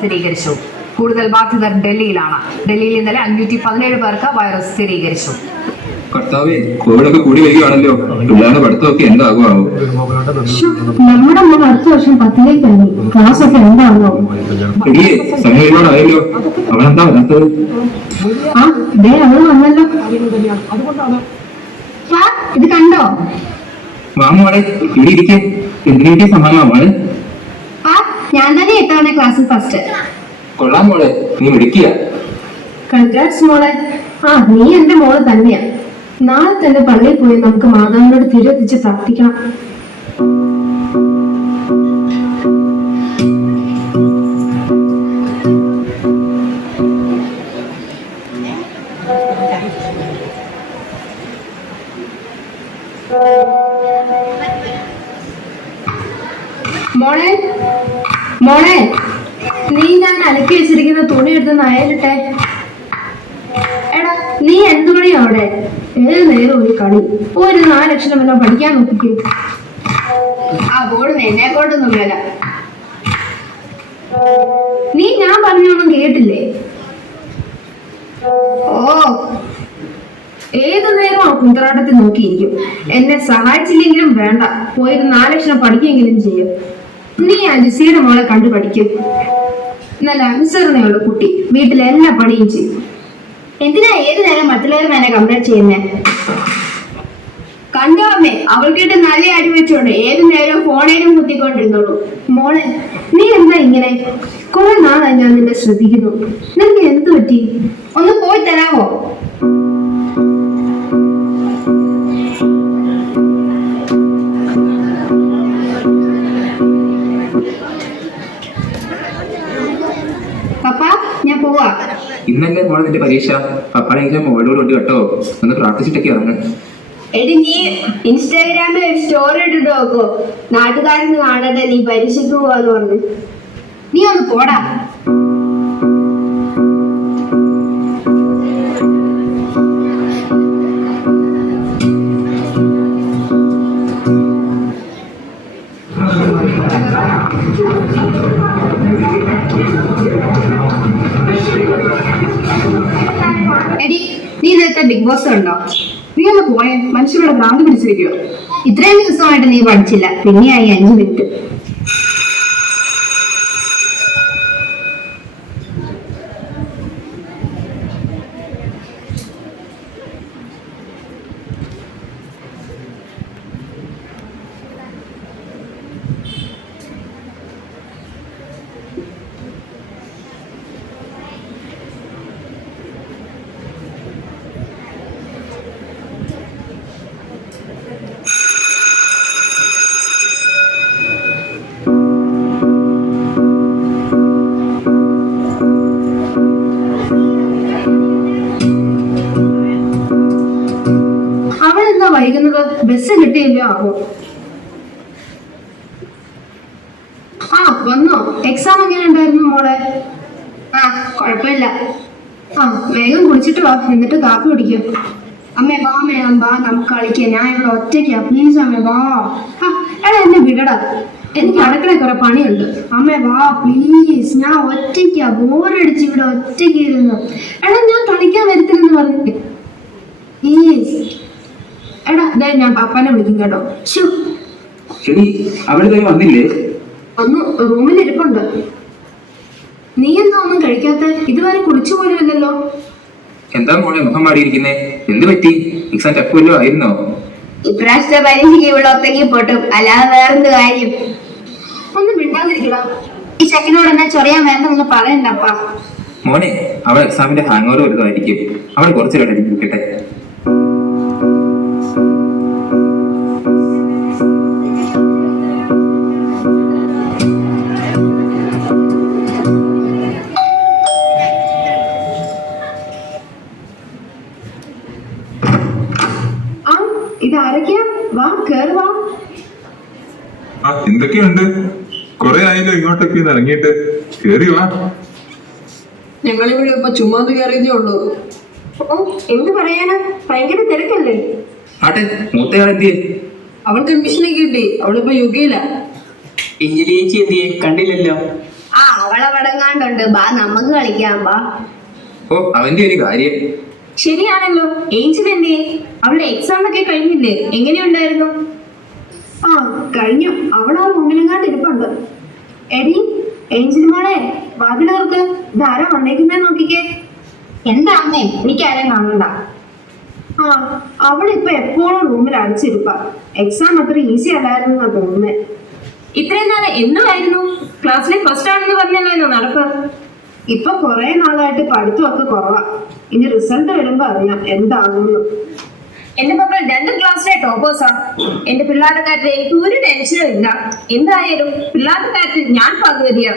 സ്ഥിരീകരിച്ചു. കൂടുതൽ ബാധിതർ ഡൽഹിയിലാണ്. ഡൽഹിയിൽ ഇന്നലെ 517 പേർക്ക് വൈറസ് സ്ഥിരീകരിച്ചു. കർത്താവേ, കോവിഡൊക്കെ കൂടി വരികയാണല്ലോ. പിള്ളേരുടെ പഠിത്തമൊക്കെ എന്താകുമോ? നമ്മുടെ മോൻ അടുത്ത വർഷം 10ലേക്ക് കഴിഞ്ഞു. ക്ലാസ് ഒക്കെ എന്താകുമോ? സമയം ഒരുപാടായല്ലോ. അവളെന്താ വരാത്തത്? അവള് വന്നല്ലോ. ഇത് കണ്ടോ? വാമോളെ, ഇവിടെ ഇരിക്കെ. എന്തിനു കിട്ടിയ സമ്മാനമാണ്? ഞാൻ തന്നെ ഇത്തവണ ക്ലാസ്സിൽ ഫസ്റ്റ്. കൊള്ളാം മോളെ, നീ മിടുക്കിയ. കൺഗ്രാറ്റ്സ് മോളെ. നീ എന്റെ മോള് തന്നെയാ. നാളെ തന്നെ പള്ളിയിൽ പോയി നമുക്ക് മാതാവിനോട് തിരുവെത്തിച്ച് പ്രാർത്ഥിക്കണം. മോളെ മോളെ, നീ ഞാൻ അലക്കി വെച്ചിരിക്കുന്ന തുണി എടുത്ത് നയലിട്ടെ. എടാ, നീ എന്ത് പണിയാ അവിടെ? ഏത് നേരം ഒരു കളി. ഒരു 4 അക്ഷരം എല്ലാം പഠിക്കാൻ നോക്കിക്കേ. ബോർഡ് എന്നെ കൊണ്ടൊന്നും വേല. നീ ഞാൻ പറഞ്ഞൊന്നും കേട്ടില്ലേ? ഏതു നേരവും കുന്തറാട്ടത്തിൽ നോക്കിയിരിക്കും. എന്നെ സഹായിച്ചില്ലെങ്കിലും വേണ്ട, പോയൊരു 4 അക്ഷരം പഠിക്കെങ്കിലും ചെയ്യും. നീ ആ ജിസിയുടെ മോളെ കണ്ടു പഠിക്കും. നല്ല അനുസരണയുള്ള കുട്ടി, വീട്ടിലെല്ലാ പണിയും ചെയ്യും. എന്തിനാ ഏത് നേരം മറ്റുള്ളവർ എന്നെ കംപ്ലൈന്റ് ചെയ്യുന്നേ? കണ്ടോ അമ്മേ, അവൾക്കിട്ട് നല്ല അടി വെച്ചോണ്ട് ഏത് നേരവും ഫോണേലും കുത്തിക്കൊണ്ടിരുന്നോളൂ. മോളെ, നീ എന്താ ഇങ്ങനെ? കുറെ നാളായി ഞാൻ നിന്നെ ശ്രദ്ധിക്കുന്നു. നിനക്ക് എന്ത് പറ്റി? ഒന്ന് പോയി തരാമോ? പപ്പ, ഞാൻ പോവാ. ഇന്നല്ലേ മോളെ നിന്റെ പരീക്ഷ. പപ്പാണെങ്കിലും മോളോട് കൊണ്ട് കേട്ടോ, ഒന്ന് പ്രാർത്ഥിച്ചിട്ടൊക്കെ ഇറങ്ങ്. എടി, നീ ഇൻസ്റ്റാഗ്രാമിൽ സ്റ്റോറി ഇട്ടിട്ട് നോക്കോ, നാട്ടുകാരന് കാണട്ടെ നീ പരീക്ഷയ്ക്ക് പോവാന്ന് പറഞ്ഞു. നീ ഒന്ന് പോടാ. എടി, നീ ഇന്നത്തെ ബിഗ് ബോസ് കണ്ടോ? നീ ഒന്ന് പോയെ, മനുഷ്യരുടെ ഭ്രാന്ത് പിടിച്ചിരിക്കോ. ഇത്രയും ദിവസമായിട്ട് നീ പഠിച്ചില്ല, പിന്നെയായി 5 മിനിറ്റ്. അവളെന്താ വൈകുന്നത്? ബസ് കിട്ടിയില്ലോ ആവോ? വന്നോ? എക്സാം എങ്ങനെ ഉണ്ടായിരുന്നു മോളെ? കുഴപ്പമില്ല. വേഗം കുടിച്ചിട്ട് വാ, എന്നിട്ട് കാപ്പി കുടിക്കും. അമ്മേ വാ, വാ നമുക്ക് കളിക്കാം. ഞാൻ ഇവിടെ ഒറ്റയ്ക്കാ, പ്ലീസ് അമ്മേ വാ. എടാ, എന്നെ വിടടാ, എനിക്ക് അടുക്കള കുറെ പണിയുണ്ട്. അമ്മേ വാ പ്ലീസ്, ഞാൻ ഒറ്റയ്ക്കാ, ബോറടിച്ച് ഇവിടെ ഒറ്റയ്ക്ക് ഇരുന്നു. എടാ, ഞാൻ കളിക്കാൻ വരത്തില്ലെന്ന് പറഞ്ഞിട്ട് പ്ലീസ്. എടാ, ഞാൻ പപ്പാനെ വിളിക്കും കേട്ടോ. വന്നില്ലേ? ഒന്ന് റൂമിൽ ഇരിപ്പുണ്ട്. നീ എന്താ ഒന്നും കഴിക്കാത്ത? ഇതുവരെ കുടിച്ചു പോലും ഇല്ലല്ലോ. എന്താ മോളെ മുഖം മാറിയിരിക്കുന്നേ? എന്ത് പറ്റി? എക്സാം ടഫ് വല്ലതും ആയിരുന്നോ? ഇപ്രാവശ്യത്തെ പരീക്ഷയ്ക്ക് ഇവിടെ ഒത്തങ്ങി പൊട്ടും, അല്ലാതെ വേറെന്ത് കാര്യം? ഒന്നും മിണ്ടാതിരിക്കണം. ഈ ചെക്കനോട് എന്നെ ചൊറിയാൻ വേണ്ടെന്ന് പറയണ്ടപ്പാ. മോനെ, അവൾ എക്സാമിന്റെ ഹാങ് ഓവർ വരുന്നതായിരിക്കും. അവൾ കുറച്ച് കേട്ടെ. ഇതാരൊക്കെയാ? വാ, കേറി വാ. എന്തൊക്കെയുണ്ട്? കൊറേ ആയല്ലോ ഇങ്ങോട്ടൊക്കെ ഇറങ്ങിയിട്ട്. കേറി വാ. ഞങ്ങളിവിടെ ഇപ്പൊ ചുമ്മാത് കയറിയതേ ഉള്ളൂ. എന്ത് പറയാനാ, ഭയങ്കര തിരക്കല്ലേ? ആട്ടെ, മൂത്തയാളെന്തിയെ? അവൾക്ക് അഡ്മിഷനെ കിട്ടി, അവളിപ്പോ യുകയില. എഞ്ചിനീയർ എന്തിയെ? കണ്ടില്ലല്ലോ. അവളവിടെങ്ങാണ്ടുണ്ട്, ബാ നമുക്ക് കളിക്കാം ബാ. ഓ അവന്റെ ഒരു കാര്യം. ശരിയാണല്ലോ. ഏഞ്ചൽ എന്തേ? അവളുടെ എക്സാം ഒക്കെ കഴിഞ്ഞില്ലേ? എങ്ങനെയുണ്ടായിരുന്നു? ആ കഴിഞ്ഞു, അവളാ മുന്നിലെങ്ങാണ്ട് ഇരിപ്പുണ്ട്. എടി ഏഞ്ചൽ മോളെ, വാതിൽ തുറക്ക്. ധാരാ വന്നേക്കുന്നേ നോക്കിക്കേ. എന്താ അമ്മേ? എനിക്കാരെയും കാണണ്ട. ആ അവളിപ്പോ എപ്പോഴും റൂമിൽ അടിച്ചിരിപ്പ. എക്സാം അത്ര ഈസി അല്ലായിരുന്നു എന്നാ തോന്നുന്നേ. ഇത്രയും നാളെ എന്തുമായിരുന്നു? ക്ലാസ്സിലെ ഫസ്റ്റ് ആണെന്ന് പറഞ്ഞല്ലോ നടക്കുക. ഇപ്പൊ കുറെ നാളായിട്ട് പഠിത്തമൊക്കെ കുറവാ. ഇനി റിസൾട്ട് വരുമ്പോ അറിയാം എന്താകുന്നു. എന്റെ മക്കൾ 2 ക്ലാസ്സിലെ ടോപ്പേഴ്സാ. എന്റെ പിള്ളേരുടെ കാര്യത്തിൽ എനിക്ക് ഒരു ടെൻഷനും ഇല്ല. എന്തായാലും പിള്ളേരുടെ കാര്യത്തിൽ ഞാൻ പകുതിയാ.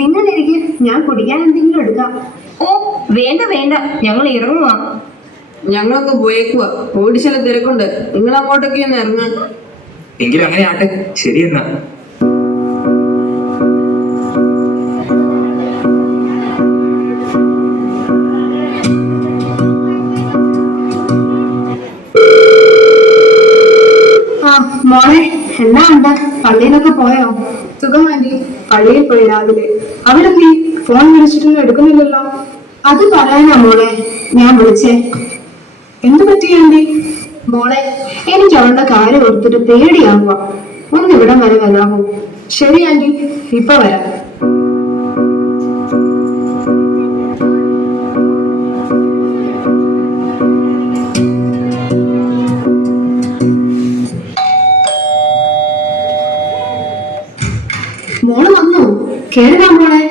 നിങ്ങളിരിക്കും, ഞാൻ കുടിക്കാൻ എന്തെങ്കിലും എടുക്കാം. ഓ വേണ്ട വേണ്ട, ഞങ്ങൾ ഇറങ്ങുവാ. ഞങ്ങളൊന്ന് പോയേക്കുവാ, ഓടിച്ചില തിരക്കുണ്ട്. നിങ്ങൾ അങ്ങോട്ടൊക്കെ ഒന്ന് ഇറങ്ങാൻ. എങ്കിലും അങ്ങനെ ആട്ടെ, ശരി എന്നാ. ആ മോളെ, എന്നാ ഉണ്ട്? പള്ളിയിലൊക്കെ പോയോ? സുഖമാണ്ടി, പള്ളിയിൽ പോയി രാവിലെ. അവരെന്തീ ഫോൺ വിളിച്ചിട്ടൊന്നും എടുക്കുന്നില്ലല്ലോ? അത് പറയാനാ മോളെ ഞാൻ വിളിച്ചേ. എന്തു പറ്റിയാണ്ടി? മോളെ എനിക്ക് അവളുടെ കാര്യം ഓർത്തിട്ട് പേടിയാവുക. ഒന്ന് ഇവിടം വരെ വരാമോ? ശരി ആന്റി, ഇപ്പൊ വരാം. മോള് വന്നു? കേടാ മോളെ.